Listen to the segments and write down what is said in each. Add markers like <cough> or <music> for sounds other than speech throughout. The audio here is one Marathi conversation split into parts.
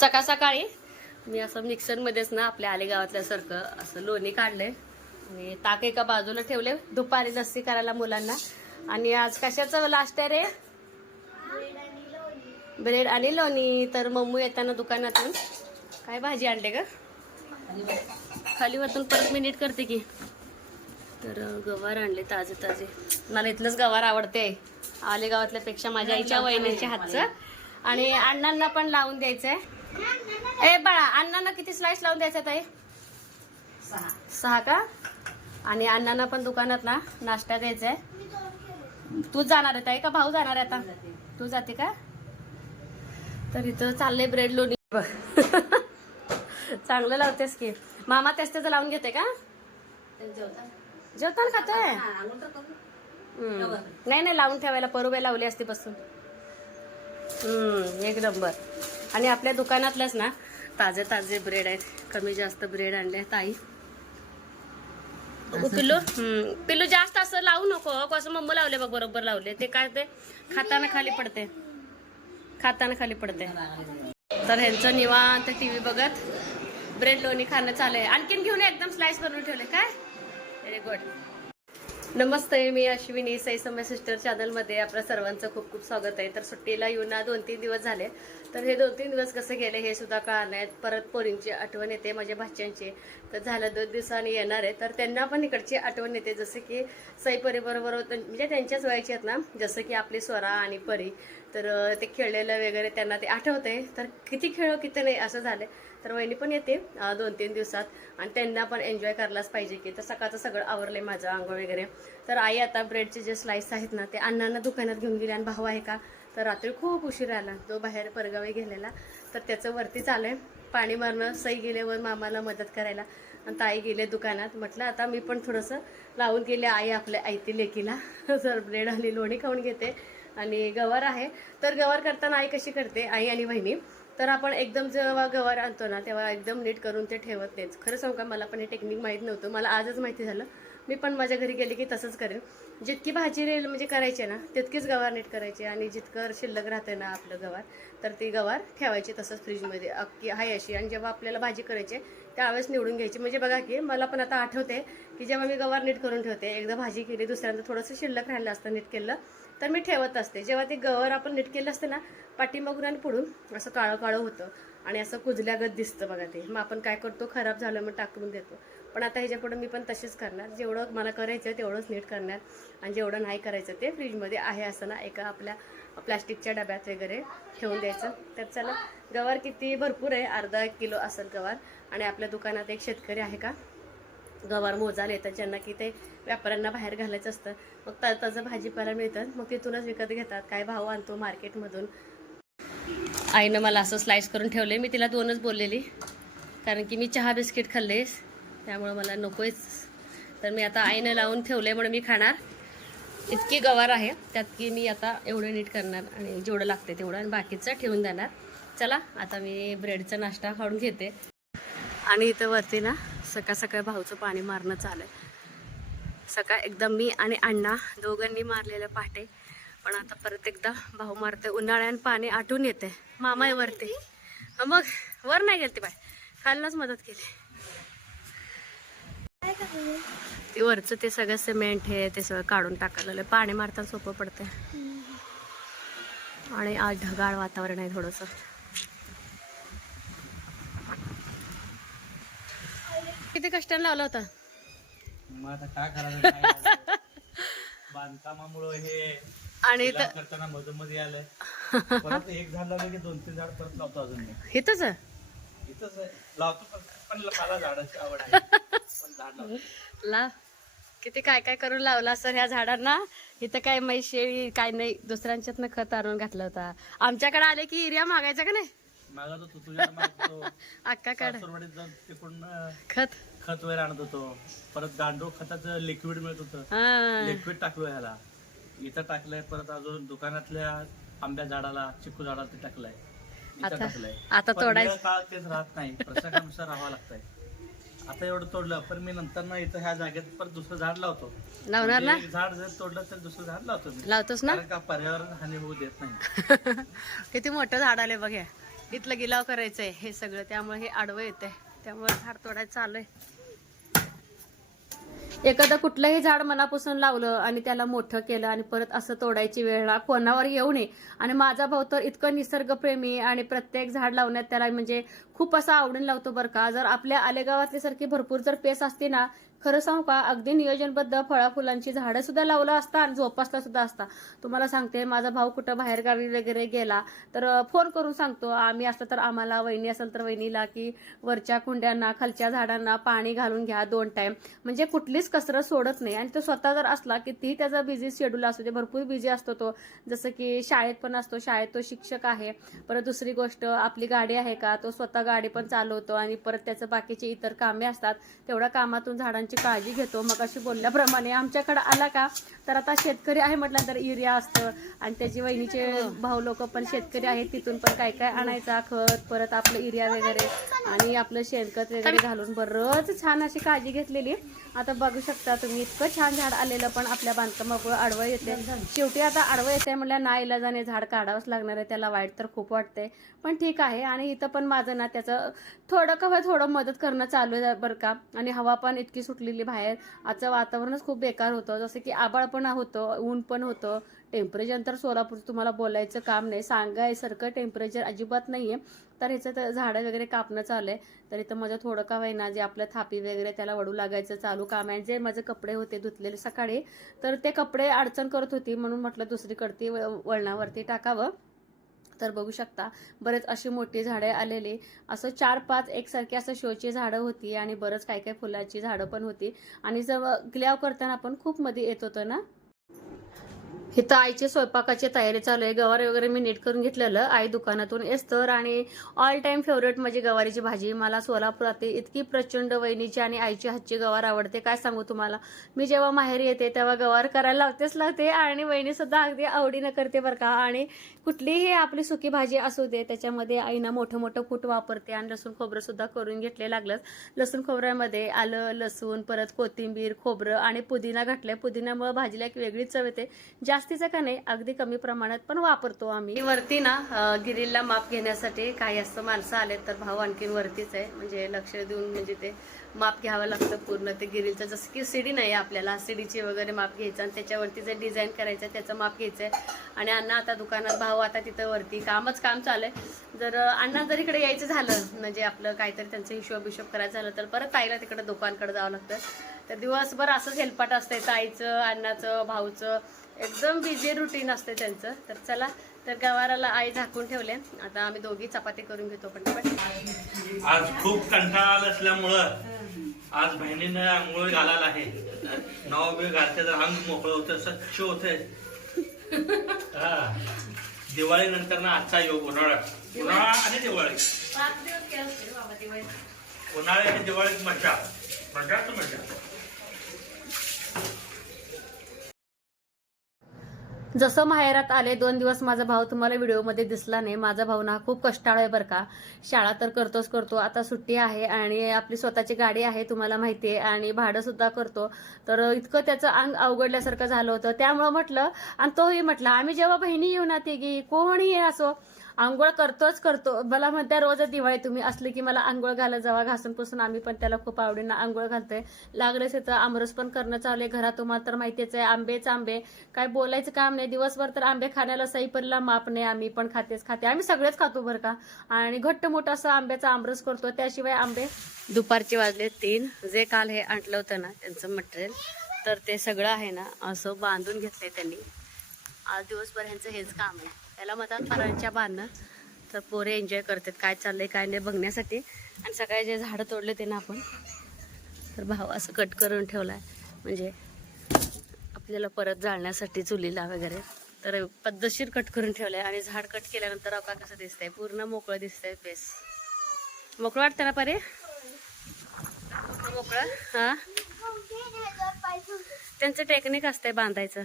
सकाळ सकाळी? मी असं मिक्सरमध्येच ना आपल्या आलेगावातल्यासारखं असं लोणी काढलंय. आणि ताक एका बाजूला ठेवले दुपारी लस्सी करायला मुलांना. आणि आज कशाचं लास्ट आहे रे? ब्रेड आणि लोणी. तर मम्मू येताना दुकानातून काय भाजी आणले का खाली वरतून परत मी नीट करते की. तर गवार आणले ताजे ताजे. मला इथलंच गवार आवडते. आले गावातल्यापेक्षा माझ्या आईच्या वहिनीच्या हातचं. आणि अण्णांना पण लावून द्यायचं आहे ए बाळा अण्णांना किती स्लाइस लावून द्यायचं ताई? सहा. का? आणि अण्णांना पण दुकानात ना नाश्ता द्यायचा आहे. तू जाणार आहे ताई का? भाऊ जाणार आहे आता? तू जाते का? तर इथं चाललंय ब्रेड लोणी. बघ. <laughs> चांगलं लावतेस की. मामा तेच त्याचं लावून घेते का? जेवताना खातोय? नाही नाही लावून ठेवायला. परुबे लावली असते बसून. हम्म एक नंबर आणि आपल्या दुकानातलंच ना ताजे ताजे ब्रेड आहेत. कमी जास्त ब्रेड आणले ताई. पिल्लू. पिल्लू जास्त असं लावू नको कसं मम्म लावले बघ बरोबर लावले. ते काय ते खाताना खाली पडते. खाताना खाली पडते. तर ह्यांचं निवांत टीव्ही बघत ब्रेड लोणी खाणं चालू आहे. आणखीन घेऊन एकदम स्लाइस करून ठेवले. काय? व्हेरी गुड नमस्ते मी अश्विनी साई समय सिस्टर चॅनलमध्ये आपल्या सर्वांचं खूप खूप स्वागत आहे. तर सुट्टीला येऊन ना दोन तीन दिवस झाले. तर हे दोन तीन दिवस कसे गेले हे सुद्धा कळणार नाहीत परत पोरींची आठवण येते माझ्या भाच्यांची. तर झालं दोन दिवसांनी येणार आहे. तर त्यांना पण इकडची आठवण येते. जसं की साई परीबरोबर म्हणजे त्यांच्याच वयाची आहेत ना. जसं की आपली स्वरा आणि परी. तर ते खेळलेलं वगैरे त्यांना ते आठवते तर किती खेळो किती नाही असं झालं. तर वहिनी पण येते दोन तीन दिवसात. आणि त्यांना पण एन्जॉय करायलाच पाहिजे की तर सकाळचं सगळं आवरलंय माझं आंघोळ वगैरे. तर आई आता ब्रेडचे जे स्लाईस आहेत ना ते अण्णांना दुकानात घेऊन गेले आणि भाऊ आहे का? तर रात्री खूप उशीर आला. तो बाहेर परगावी गेलेला. तर त्याचं वरती चालू पाणी मारणं सई गेल्यावर मामाला मदत करायला. आणि ताई गेले दुकानात. म्हटलं आता मी पण थोडंसं लावून गेले आई आपल्या आईती लेकीला. <laughs> तर ब्रेड आणि लोणी खाऊन घेते. आणि गवार आहे. तर गवार करताना आई कशी करते? आई आणि बहिणी तर आपण एकदम जेव्हा गवार आणतो ना तेव्हा एकदम नीट करून ते ठेवत नाहीच खरं सांगू का मला पण हे टेक्निक माहीत नव्हतं. मला आजच माहिती झालं. मी पण माझ्या घरी गेले की तसंच करेन. जितकी भाजी रेल म्हणजे करायची ना तितकीच गवार नीट करायची आणि जितकं शिल्लक राहते ना आपलं गवार तर ती गवार ठेवायची तसंच फ्रीजमध्ये अख्खी आहे अशी. आणि जेव्हा आपल्याला भाजी करायची त्यावेळेस निवडून घ्यायची. म्हणजे बघा की मला पण आता आठवते की जेव्हा मी गवार नीट करून ठेवते एकदा भाजी केली दुसऱ्यांदा थोडंसं शिल्लक राहिलं असतं नीट केलं तर मी ठेवत असते. जेव्हा ते गवर आपण नीट केलं असतं ना पाठीमागून आणि पुढून असं काळं काळं होतं आणि असं कुजल्यागत दिसतं बघा ते. मग आपण काय करतो खराब झालं मग टाकून देतो. पण आता ह्याच्यापुढे मी पण तसेच करणार. जेवढं मला करायचं तेवढंच नीट करणार. आणि जेवढं नाही करायचं ते फ्रीजमध्ये आहे असं ना एका आपल्या प्लास्टिकच्या डब्यात वगैरे ठेवून द्यायचं. तर चला गवार किती भरपूर आहे अर्धा एक किलो असेल गवार. आणि आपल्या दुकानात एक शेतकरी आहे का? गवार मोजायला येतात ज्यांना की ते व्यापाऱ्यांना बाहेर घालायचं असतं. मग ता- ताजं भाजीपाला मिळतं मग तिथूनच विकत घेतात. काय भाव आणतो मार्केटमधून? आईनं मला असं स्लाईस करून ठेवले मी तिला दोनच बोललेली. कारण की मी चहा बिस्किट खाल्लेस त्यामुळं मला नकोच तर मी आता आईनं लावून ठेवले म्हणून मी खाणार. इतकी गवार आहे त्यात की मी आता एवढं नीट करणार आणि जेवढं लागते तेवढं आणि बाकीचं ठेवून देणार. चला आता मी ब्रेडचा नाश्ता खाऊन घेते. आणि इथं वरती ना सकाळ सकाळ भाऊचं पाणी मारणं चालू आहे सकाळ एकदम मी आणि अण्णा दोघांनी मारलेलं पाटे. पण आता परत एकदा भाऊ मारते उन्हाळ्यानं पाणी आटून येते मामा वरती. मग वर नाही गेलते बाय खालनाच मदत केली. ते वरचं ते सगळं सिमेंट हे ते सगळं काढून टाकायला पाणी मारताना सोपं पडते आणि आज ढगाळ वातावरण आहे थोडंसं. किती कष्टाने लावला होता? <laughs> बांधकामामुळं हे आणि करताना मध्ये मध्ये परत एक झाड लावलं की दोन तीन झाड परत लावतो अजून इथंच इथंच. लावतो पण मला झाडाची आवड आहे. <laughs> ला. किती काय काय करून लावला सर ह्या झाडांना? इथं काय मै शेळी काय नाही. दुसऱ्यांच्यातनं खत आणून घातलं होता. आमच्याकडे आले की एरिया मागायचा का नाही? मागत होतो तुझ्या मागत होतो. <laughs> अक्काकडे सासरवाडीत जाऊन तिकडून अं, खत? खत वगैरे आणत होतो. परत गांडूळ खताचं लिक्विड मिळत होतं. लिक्विड टाकलो ह्याला. इथं टाकलंय परत अजून दुकानातल्या आंब्या झाडाला चिकू झाडाला ते टाकलंय. आता- टाकलंय. आता पण तोडायचं. तेच राहत नाही. प्रसंगानुसार राहावं लागतंय. आता एवढं तोडलं पण मी नंतर ना इथं ह्या जागेत परत दुसरं झाड लावतो. लावणार ना? म्हणजे एक झाड जर तोडलं तर दुसरं झाड लावतो मी. लावतोस ना? कारण का पर्यावरण हानी होऊ देत नाही. <laughs> किती मोठं झाड आले बघ हे. इथलं गिलाव करायचंय हे सगळं. त्यामुळे हे आडवं येते त्यामुळे झाड तोडायचं आहे. एखादं कुठलंही झाड मनापासून लावलं आणि त्याला मोठं केलं आणि परत असं तोडायची वेळ कोणावर येऊ नये. आणि माझा भाऊ तर इतकं निसर्गप्रेमी आणि प्रत्येक झाड लावण्यात त्याला म्हणजे खूप असं आवडून लावतो बरं का. जर आपल्या आलेगावातली सारखी भरपूर जर पेस असते ना खरं सांगू का? अगदी नियोजनबद्ध फळा फुलांची झाडं सुद्धा लावलं असता आणि झोपासला सुद्धा असता. तुम्हाला सांगते माझा भाऊ कुठं बाहेरगावी वगैरे गेला तर फोन करून सांगतो आम्ही असलं तर आम्हाला वहिनी असेल तर वहिनीला की वरच्या कुंड्यांना खालच्या झाडांना पाणी घालून घ्या दोन टाइम म्हणजे कुठलीच कसरत सोडत नाही. आणि तो स्वतः जर असला की ती त्याचा बिझी शेड्यूल असतो ते भरपूर बिझी असतो तो. जसं की शाळेत पण असतो शाळेत तो शिक्षक आहे. परत दुसरी गोष्ट आपली गाडी आहे का? तो स्वतः गाडी पण चालवतो आणि परत त्याचं बाकीचे इतर कामे असतात. तेवढ्या कामातून झाडांची काळजी घेतो. मग अशी बोलल्याप्रमाणे आमच्याकडे आला का? तर आता शेतकरी आहे म्हटल्यानंतर युरिया असतं आणि त्याची वहिनीचे भाऊ लोक पण शेतकरी आहेत तिथून पण काय काय आणायचा खत परत आपलं युरिया वगैरे आणि आपलं शेणखत वगैरे घालून बरंच छान अशी काळजी घेतलेली. आता बघू शकता तुम्ही इतकं छान झाड आलेलं पण आपल्या बांधकामामुळे आडवं येते. शेवटी आता आडवं येते म्हटल्या ना इलाजाने झाड काढावंच लागणार आहे त्याला वाईट तर खूप वाटतंय. पण ठीक आहे आणि इथं पण माझं ना त्याचं थोडं का थोडं मदत करणं चालू आहे बरं का. आणि हवा पण इतकी सुटलेली बाहेर आजचं वातावरणच खूप बेकार होतं. जसं की आबाळ पण होतं ऊन पण होतं. टेम्परेचर तर सोलापूर तुम्हाला बोलायचं काम नाही. सांगायसारखं टेम्परेचर अजिबात नाहीये. तर ह्याचं तर झाडं वगैरे कापणं चालू आहे. तर इथं माझं थोडं का होईना जे आपलं थापी वगैरे त्याला वडू लागायचं चालू काम आहे. जे माझे कपडे होते धुतलेले सकाळी तर ते कपडे अडचण करत होती म्हणून म्हटलं दुसरीकडती व- वळणावरती टाकावं. तर बघू शकता. बरेच अशी मोठी झाडे आलेली. असं चार पाच एकसारखी असं शोची झाडं होती आणि बरंच काय काय फुलाची झाडं पण होती. आणि जवळ ग्लॅव करताना पण खूप मध्ये येत होतं ना? इथं आईची स्वयंपाकाची तयारी चालू आहे. गवारी वगैरे मी नीट करून घेतलेलं. आई दुकानातून तर आणि ऑल टाइम फेवरेट माझी गवारीची भाजी. मला सोलापुरात इतकी प्रचंड वहिनीची आणि आईची हातची गवार आवडते. काय सांगू तुम्हाला? मी जेव्हा माहेरी येते तेव्हा गवार करायला लावतेच लावते आणि वहिनी सुद्धा अगदी आवडीनं करते बरं का. आणि कुठलीही आपली सुकी भाजी असू दे त्याच्यामध्ये आईनं मोठं मोठं कूट वापरते आणि लसूण खोबरं सुद्धा करून घेतले लागलंच लसूण खोबऱ्यामध्ये आलं लसूण परत कोथिंबीर खोबरं आणि पुदिना घातलंय. पुदिन्यामुळं भाजीला एक वेगळीच चव येते. जास्त जास्तीचं का नाही अगदी कमी प्रमाणात पण वापरतो आम्ही. वरती ना गिरीला माप घेण्यासाठी काही असं माणसं आले तर भाऊ आणखीन वरतीच आहे. म्हणजे लक्ष देऊन म्हणजे ते माप घ्यावं लागतं पूर्ण. ते गिरीलचं जसं की सिडी नाही आपल्याला सिडीची वगैरे माप घ्यायचं आणि त्याच्यावरती जे डिझाईन करायचं त्याचं माप घ्यायचंय. आणि अण्णा आता दुकानात भाऊ आता तिथं वरती कामच काम चालू आहे. जर अण्णा जर इकडे यायचं झालं म्हणजे आपलं काहीतरी त्यांचं हिशोब हिशोब करायचं झालं तर परत ताईला तिकडे दुकानकडे जावं लागतं. तर दिवसभर असंच हेलपाट असतंय ताईचं अण्णाचं भाऊचं. एकदम बिझी रुटीन असते त्यांचं. तर चला तर गवाराला आई झाकून ठेवले. आता आम्ही दोघी चपाती करून घेतो पण आज खूप कंटाळा आला असल्यामुळं आज बहिणीनं आंघोळ घालायला आहे. नाव बी घालते तर अंग मोकळं होतं स्वच्छ होतंय. हा. दिवाळी नंतर ना आजचा योग उन्हाळा. उन्हाळा आणि दिवाळी. उन्हाळी आणि दिवाळीत मजा मजाच मजा जसं माहेरात आले दोन दिवस माझा भाऊ तुम्हाला व्हिडिओमध्ये दिसला नाही. माझा भाऊ ना खूप कष्टाळ आहे बरं का. शाळा तर करतोच करतो. आता सुट्टी आहे आणि आपली स्वतःची गाडी आहे तुम्हाला माहिती आहे. आणि भाडं सुद्धा करतो. तर इतकं त्याचं अंग अवघडल्यासारखं झालं होतं. त्यामुळं म्हटलं आणि तोही म्हटलं आम्ही जेव्हा बहिणी येऊ ना तिघी कोणीही असो आंघोळ करतोच करतो. मला म्हणत्या रोज दिवाळी तुम्ही असले की मला आंघोळ घाला जावा. घासून पुसून आम्ही पण त्याला खूप आवडीनं आंघोळ घालतोय. लागलेच तिथं आमरस पण करणं चालू आहे. घरात तुम्हाला तर माहितीच आहे आंबेच आंबे. काय बोलायचं काम नाही. दिवसभर तर आंबे खाण्याला सईपरीला माप नाही. आम्ही पण खातेच खाते. आम्ही सगळेच खातो बरं का. आणि घट्ट मोठं असं आंब्याचा आमरस करतो. त्याशिवाय आंबे दुपारचे वाजले तीन. जे काल हे आणलं होतं ना त्यांचं मटेरियल तर ते सगळं आहे ना असं बांधून घेतलंय त्यांनी. आज दिवसभर ह्यांचं हेच काम आहे. त्याला म्हणतात फरांच्या बांधणं तर पोरे एन्जॉय करतात काय चाललंय काय नाही बघण्यासाठी. आणि सकाळी जे झाडं तोडले ते ना आपण तर भाव असं कट करून ठेवलाय. म्हणजे आपल्याला परत जाळण्यासाठी चुलीला वगैरे. तर पद्धतशीर कट करून ठेवलंय आणि झाड कट केल्यानंतर अका कसं दिसतंय? पूर्ण मोकळं दिसतंय बेस मोकळं वाटतं ना परे? मोकळं? हां? त्यांचं टेक्निक असतंय बांधायचं.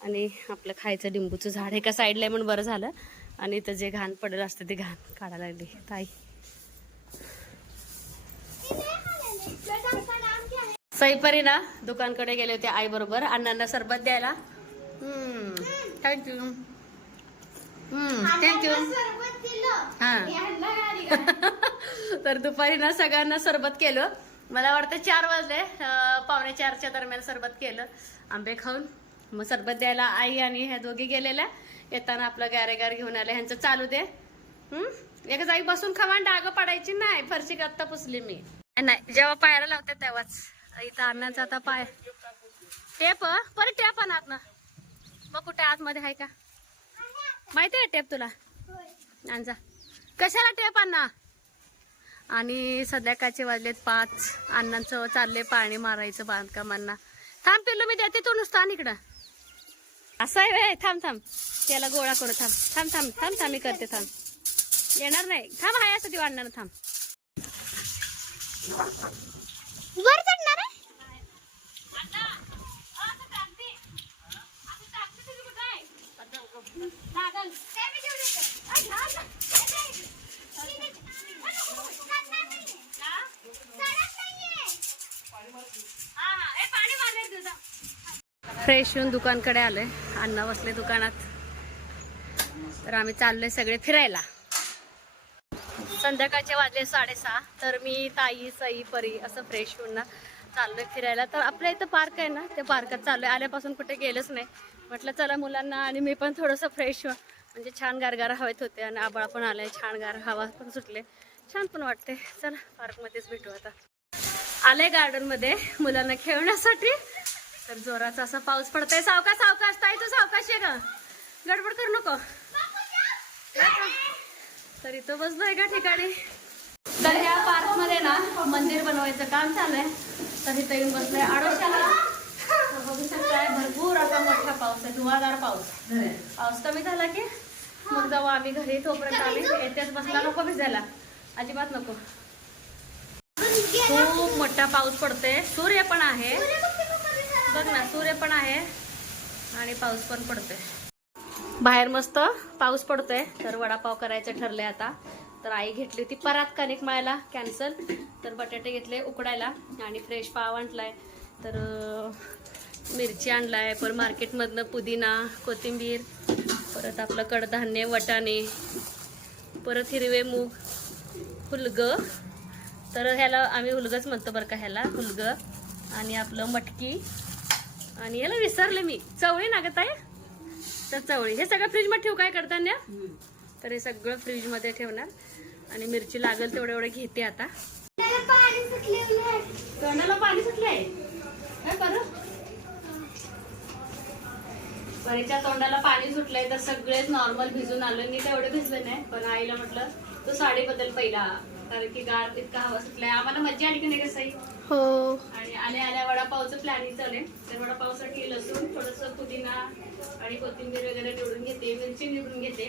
आणि आपलं खायचं लिंबूचं झाड एका साईडला आहे म्हणून बरं झालं. आणि इथं जे घाण पडेल असतं ते घाण काढायला लागली. ताई. सईपरी ना दुकानकडे गेले होते आई बरोबर. अण्णांना सरबत द्यायला. थँक्यू थँक्यू हा. <laughs> तर दुपारी ना सगळ्यांना सरबत केलं. मला वाटतं चार वाजले. पावणे चारच्या दरम्यान सरबत केलं. आंबे खाऊन. मग सरबत द्यायला आई आणि ह्या दोघी गेलेल्या. येताना आपलं गॅरेगार घेऊन आले. ह्यांचं चालू दे. हम्म? एक जागी बसून खावा डाग पडायची नाही. फरशी आत्ता पुसली मी. नाही जेव्हा पायाला लावते तेव्हाच. इथं अण्णांचा आता पाय. टेप परत टेप आणत ना मग कुठे आतमध्ये आहे का? माहिती आहे टेप तुला? आणजा कशाला टेप आणा? आणि संध्याकाळचे वाजलेत पाच. अण्णांचं चालले पाणी मारायचं बांधकामांना. थांब पिल्लू मी देते तू नुसतं इकडं. असं आहे व्हय? थांब थांब त्याला गोळा करू थांब थांब थांब थांब थांब मी करते थांब येणार नाही थांब हाय असं ती वाढणार थांब वर चढणार आहे फ्रेश होऊन दुकानकडे आलोय. अण्णा बसले दुकानात. तर आम्ही चाललोय सगळे फिरायला. संध्याकाळचे वाजले साडेसहा. तर मी ताई सई परी असं फ्रेश होऊन ना चाललोय फिरायला. तर आपल्या इथं पार्क आहे ना त्या पार्कात चाललोय. आल्यापासून कुठे गेलंच नाही. म्हटलं चला मुलांना आणि मी पण थोडंसं फ्रेश हो म्हणजे छान गारगार हवेत होते आणि आबाळ पण आलाय. छान गार हवा पण सुटले. छान पण वाटते. चला पार्कमध्येच भेटू आता. आलंय गार्डनमध्ये मुलांना खेळण्यासाठी. तर जोराचा असा पाऊस पडतोय. सावकाश सावकाश ताई तू सावकाश आहे का गडबड करू नको. तर इथं बसलोय का ठिकाणी. तर ह्या पार्कमध्ये ना मंदिर बनवायचं काम चाललंय तर इथं येऊन बसलोय आडोशाला. बघू शकताय भरपूर असा मोठा पाऊस आहे धुवाधार पाऊस. पाऊस कमी झाला की मग जाऊ आम्ही घरी तोपर्यंत आम्ही येतेच बसला नको भिजायला. अजिबात नको. खूप मोठा पाऊस पडतोय. सूर्य पण आहे. बघ ना सूर्य पण आहे आणि पाऊस पण पडतोय. बाहेर मस्त पाऊस पडतोय तर वडापाव करायचं ठरले आता. तर आई घेतली होती परात कणिक मळायला कॅन्सल तर बटाटे घेतले उकडायला आणि फ्रेश पाव आणलाय. तर मिरची आणलाय पर मार्केटमधनं पुदिना कोथिंबीर परत आपलं कडधान्य वटाणे परत हिरवे मूग हुलग. तर ह्याला आम्ही हुलगंच म्हणतो बरं का ह्याला हुलग. आणि आपलं मटकी. आणि याला विसरले मी. चवळी ना आहे ताई? तर चवळी. हे सगळं फ्रीजमध्ये ठेवू काय करताना तर हे सगळं फ्रीजमध्ये ठेवणार. आणि मिरची लागेल तेवढं एवढं घेते आता. तोंडाला पाणी सुटले आहे काय करू? परीच्या तोंडाला पाणी सुटलंय तर सगळेच नॉर्मल भिजून आलो मी तेवढे भिजले नाही. पण आईला म्हटलं तू साडी बदल पहिला. कारण की गार इतका हवा सुटलाय. आम्हाला मज्जा आली की नाही कसं हो. आणि आल्या वडापावचं प्लॅनिंग चालेल तर वडापावसाठी लसूण थोडंसं पुदिना आणि कोथिंबीर वगैरे निवडून घेते मिरची निवडून घेते.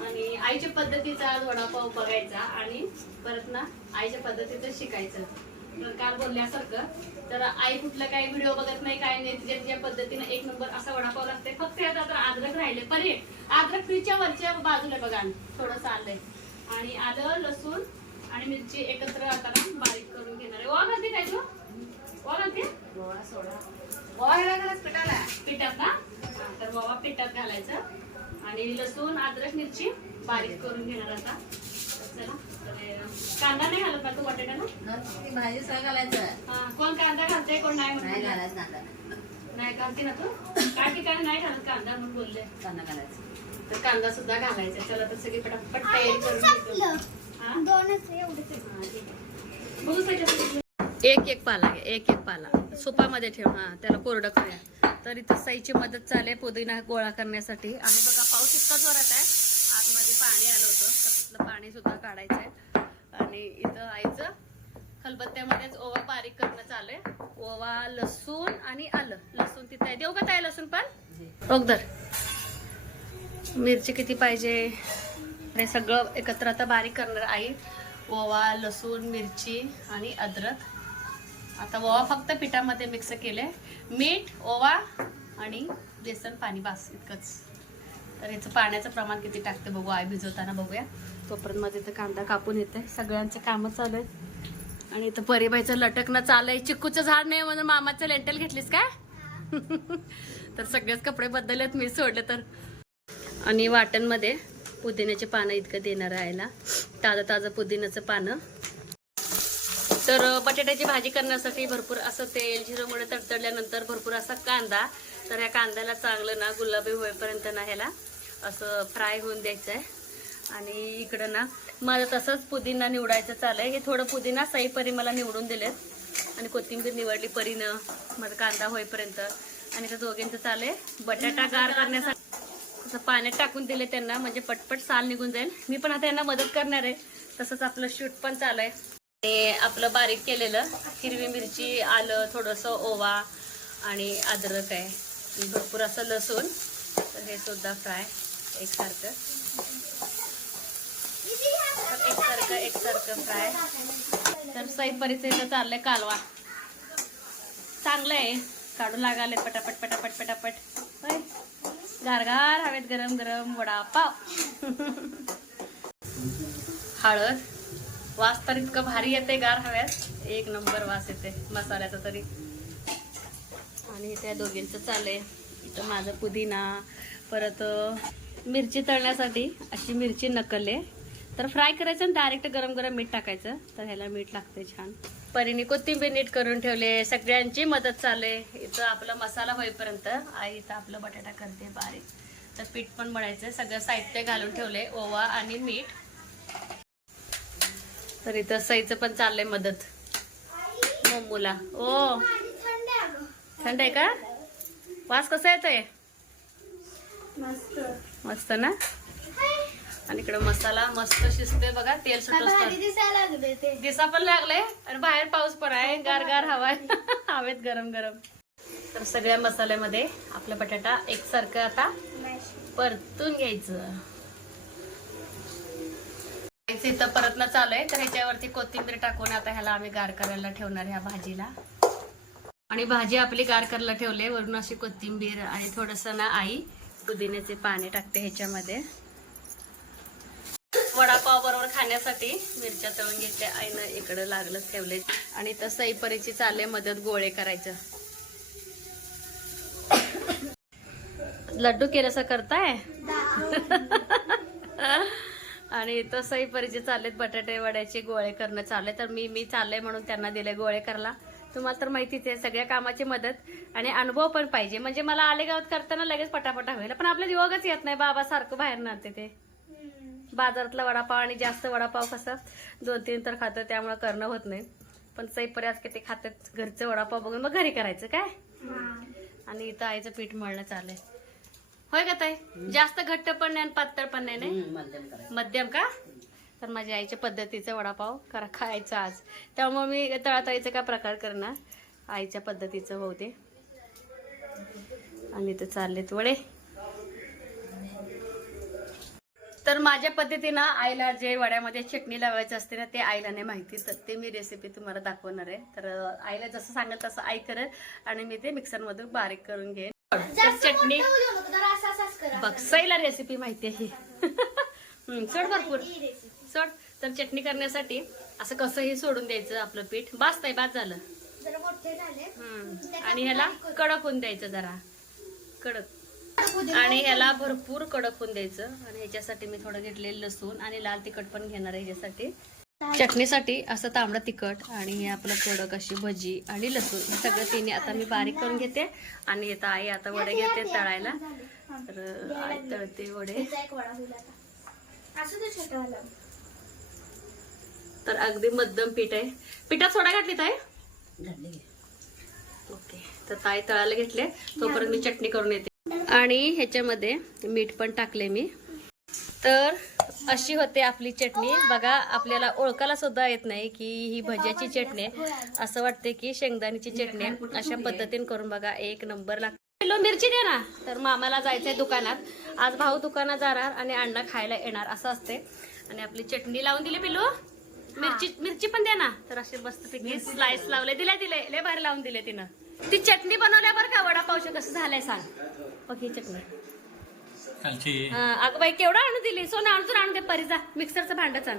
आणि आईच्या पद्धतीचा आज वडापाव बघायचा आणि परत ना आईच्या पद्धतीचं शिकायचं. तर काल बोलल्यासारखं तर आई कुठलं काही व्हिडिओ बघत नाही काय नाही तिच्या तिच्या पद्धतीनं एक नंबर असा वडापाव लागते फक्त यात आता अद्रक राहिले. परे अद्रक फ्रीजच्या वरच्या बाजूला बघा थोडंसं आलंय. आणि आलं लसूण आणि मिरची एकत्र आता ना बारीक करून घेणार आहे. वा घालते काय तू वा घालते पिठात ना? तर बाबा पिठात घालायचं. आणि लसूण अद्रक मिरची बारीक करून घेणार आता. चला हे, कांदा नाही घालत ना? तू बटाट्याला भाजी सगळं घालायचं. हा, कोण कांदा घालते कोण नाही घालायचं नाका नाही घालते ना तू? काय ठिकाणी नाही घालत कांदा म्हणून बोलले? कांदा घालायचं. तर कांदा सुद्धा घालायचा. चला तर सगळी पटापट तयारी करून घेतो. हा? दोनच आहे. बघू त्याच्यात एक एक पाला एक एक पाला. सुपामध्ये ठेव हा त्याला कोरडं करूया तर इथं साईची मदत चालेल पुदिना गोळा करण्यासाठी. आणि बघा पाऊस इतका जोरात आहे. आतमध्ये पाणी आलं होतं तर तिथलं पाणी सुद्धा काढायचं आहे. आणि इथं आईचं खलबत्त्यामध्येच ओवा बारीक करणं चालू आहे. ओवा लसूण आणि आलं. लसूण तिथं आहे. देऊ का ताई लसूण पण? ओगदर मिरची किती पाहिजे? हे सगळं एकत्र आता बारीक करणार आई ओवा लसूण मिरची आणि अद्रक. आता ओवा फक्त पिठामध्ये मिक्स केले मीठ ओवा आणि बेसन पाणी बास इतकंच. तर याचं पाण्याचं प्रमाण किती टाकते बघू आई भिजवताना बघूया. तोपर्यंत मध्ये इथं कांदा कापून येते सगळ्यांचे कामं चालू आहेत. आणि इथं परिबाईचं लटकणं चालू आहे चिक्कूचं झाड नाही म्हणून मामाचं लेंटल घेतलीस काय? <laughs> तर सगळेच कपडे बदललेत मी सोडले तर. आणि वाटणमध्ये पुदिन्याचे पानं इतकं देणार आहे ताजं ताजं पुदिन्याचं पानं. तर बटाट्याची भाजी करण्यासाठी भरपूर असं तेल जिरंमुळे तडतडल्यानंतर भरपूर असा कांदा. तर ह्या कांद्याला चांगलं ना गुलाबी होईपर्यंत ना ह्याला असं फ्राय होऊन द्यायचं आहे आणि इकडं ना माझं तसंच पुदिना निवडायचं चाललंय. हे थोडं पुदिना सई परी मला निवडून दिलेत. आणि कोथिंबीर निवडली परीनं. माझा कांदा होईपर्यंत. आणि त्या दोघींचं चाललंय. बटाटा गार करण्यासाठी असं पाण्यात टाकून दिले त्यांना. म्हणजे पटपट साल निघून जाईल. मी पण आता यांना मदत करणार आहे. तसंच आपलं शूट पण चालू आहे. आणि आपलं बारीक केलेलं हिरवी मिरची आलं थोडंसं ओवा आणि अद्रक आहे. भरपूर असं लसूण. तर हे सुद्धा फ्राय एकसारखं. एकसारखं एकसारखं फ्राय. तर सईपरीचं इथं चाललंय कालवा. चांगलं आहे. काढू लागाले पटापट पटापट पटापट. होय. गारगार हवेत गरम गरम वडापाव. <laughs> हळद. वास तर इतकं भारी येते गार हव्यात एक नंबर वास येते मसाल्याचा तरी. आणि त्या दोघींचं चाललंय. इथं माझं पुदिना परत मिरची तळण्यासाठी अशी मिरची नकलले तर फ्राय करायचं आणि डायरेक्ट गरम गरम मीठ टाकायचं. तर ह्याला मीठ लागते छान. परीने कोथिंबीर नीट करून ठेवले सगळ्यांची मदत चालले इथं आपला मसाला होईपर्यंत आई इथं आपलं बटाटा करते बारीक. तर पीठ पण बनायचं सगळं साहित्य घालून ठेवले ओवा आणि मीठ. तर इथं सईचं पण चाललंय मदत. मोमूला ओ. थंड आहे का? वास कसा येतोय? मस्त मस्त ना? आणि इकडे मसाला मस्त शिजतोय बघा तेल सुटत दिसा पण लागले आणि बाहेर पाऊस पण आहे गार गार हवा आहे. <laughs> हवेत गरम गरम. तर सगळ्या मसाल्यामध्ये आपला बटाटा एकसारखं आता परतून घ्यायचं. घ्यायचं इथं परतलं चालू आहे तर ह्याच्यावरती कोथिंबीर टाकून आता ह्याला आम्ही गार करायला ठेवणार ह्या भाजीला. आणि भाजी आपली गार करायला ठेवले वरून अशी कोथिंबीर आणि थोडस ना आई पुदिन्याचे पाणी टाकते ह्याच्यामध्ये. वडापाव बरोबर खाण्यासाठी मिरच्या तळून घेतल्या आईनं इकडं लागलं ठेवले. आणि इथं सईपरीची चालले मदत गोळे करायचं. लड्डू केल्याचं करताय? <laughs> आणि इथं सईपरीचे चाललेत बटाटे वड्याचे गोळे करणं चालले तर मी मी चालले म्हणून त्यांना दिले गोळे करायला. तुम्हाला तर माहितीच आहे सगळ्या कामाची मदत आणि अनुभव पण पाहिजे. म्हणजे मला आलेगावात करताना लगेच पटापटा होईल. पण आपल्या योगच येत नाही बाबा सारखं बाहेर नव्हते ते. बाजारातला वडापाव आणि जास्त वडापाव कसं दोन तीन तर खातं त्यामुळे करणं होत नाही. पण सईपरी आज किती खातात घरचं वडापाव बघून मग घरी करायचं काय? आणि इथं आईचं पीठ मळणं चाललंय. होय का ताई? जास्त घट्ट पण नाही आणि पातळ पण नाही नाही? मध्यम करायचं. मध्यम का? तर माझ्या आईच्या पद्धतीचा वडापाव करा खायचा आज. त्यामुळे मी तळातळीचा काय प्रकार करणार? आईच्या पद्धतीचं होऊ दे आणि ते चाललेत वडे. तर माझ्या पद्धतीनं आईला जे वड्यामध्ये चटणी लावायचं असते ना ते आईला नाही माहिती. तर ते मी रेसिपी तुम्हाला दाखवणार आहे. तर आईला जसं सांगेल तसं आई करेल. आणि मी ते मिक्सरमधून बारीक करून घेईन. चटणी मोठं होऊ नको, जरा असं असंच करा. बघ सईला रेसिपी माहिती आहे. <laughs> सोड भरपूर. सोड. तर चटणी करण्यासाठी असं कसंही सोडून द्यायचं आपलं पीठ. बास ताई बाद झालं. आणि ह्याला कडक होऊन द्यायचं जरा. कडक. आणि आणि ह्याला भरपूर कडक होऊन द्यायचं. आणि ह्याच्यासाठी मी थोडं घेतलेलं लसूण आणि लाल तिखट पण घेणार आहे ह्याच्यासाठी. चटणीसाठी असं तांबडं तिखट आणि हे आपलं कडक अशी भजी आणि लसूण. हे सगळं तिने आता मी बारीक करून घेते. आणि आता आई आता वडे घेते तळायला. तर आई तळते वडे. तर अगदी मध्यम पीठ आहे. पिठात सोडा घातली ताई ओके. तर ताई तळायला घेतले. तोपर्यंत मी चटणी करून येते. आणि ह्याच्यामध्ये मीठ पण टाकले मी. तर अशी होते आपली चटणी. बघा आपल्याला ओळखायला सुद्धा येत नाही की ही भज्याची चटणी आहे. असं वाटते की शेंगदाण्याची चटणी आहे. अशा पद्धतीने करून बघा एक नंबर लागतो. किलो मिरची दे ना. तर मामाला जायचंय दुकानात. आज भाऊ दुकानात जाणार आणि अण्णा खायला येणार. असं असते आणि आपली चटणी लावून दिली पिलू. मिरची मिरची पण दे ना. तर असे मस्त पैकी स्लाइस लावले. दिले दिले. लय भारी लावून दिले तिनं. ती चटणी बनवल्या बरं का? वडापावचं? कसं झालंय सांग. ओके चटणी. कालची. हा, अगं बाई केवढं आणून दिली? सोनं आणून आणून दे परी जा. मिक्सरचं भांडच आण.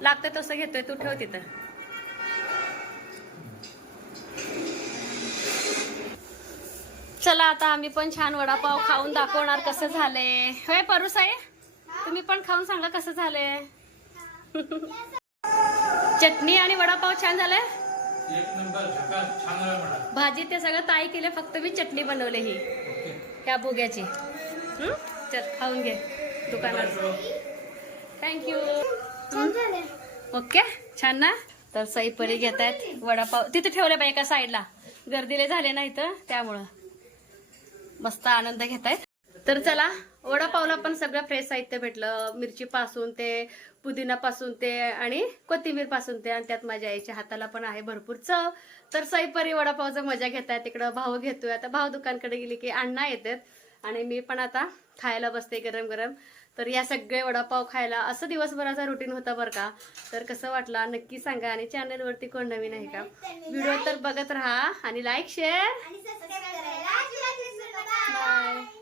लागतंय तसं घेतोय तू ठेव तिथं. चला आता आम्ही पण छान वडापाव खाऊन दाखवणार कसं झालंय. होय परुस आहे तुम्ही पण खाऊन सांगा कसं झालंय. चटणी आणि वडापाव छान झालंय? एक नंबर झकास छान आहे मला भाजी ते सगळं ताई केले फक्त मी चटणी बनवली ही. त्या भोग्याची. हं? चल खाऊन घे दुकानात. थँक्यू ओके छान ना? तर सई परी घेत आहेत वडापाव. तिथे ठेवले पाहिजे एका साईडला गर्दीले झाले नाही तर त्यामुळं. मस्त आनंद घेत आहेत तर चला वडापावला पण सगळं फ्रेश साहित्य भेटलं. मिरची पासून ते पुदिना पासून ते आणि कोथिंबीरपासून ते. आणि त्यात माझ्या आईच्या हाताला पण आहे भरपूर चव. तर सईपरी वडापावचं मजा घेत आहे तिकडं भाऊ घेतोय. आता भाऊ दुकानकडे गेली की अण्णा येतात. आणि मी पण आता खायला बसते गरम गरम. तर या सगळे वडापाव खायला असं दिवसभराचा रुटीन होता बरं का. तर कसं वाटला नक्की सांगा आणि चॅनलवरती कोण नवीन आहे का? व्हिडिओ तर बघत राहा आणि लाईक शेअर बाय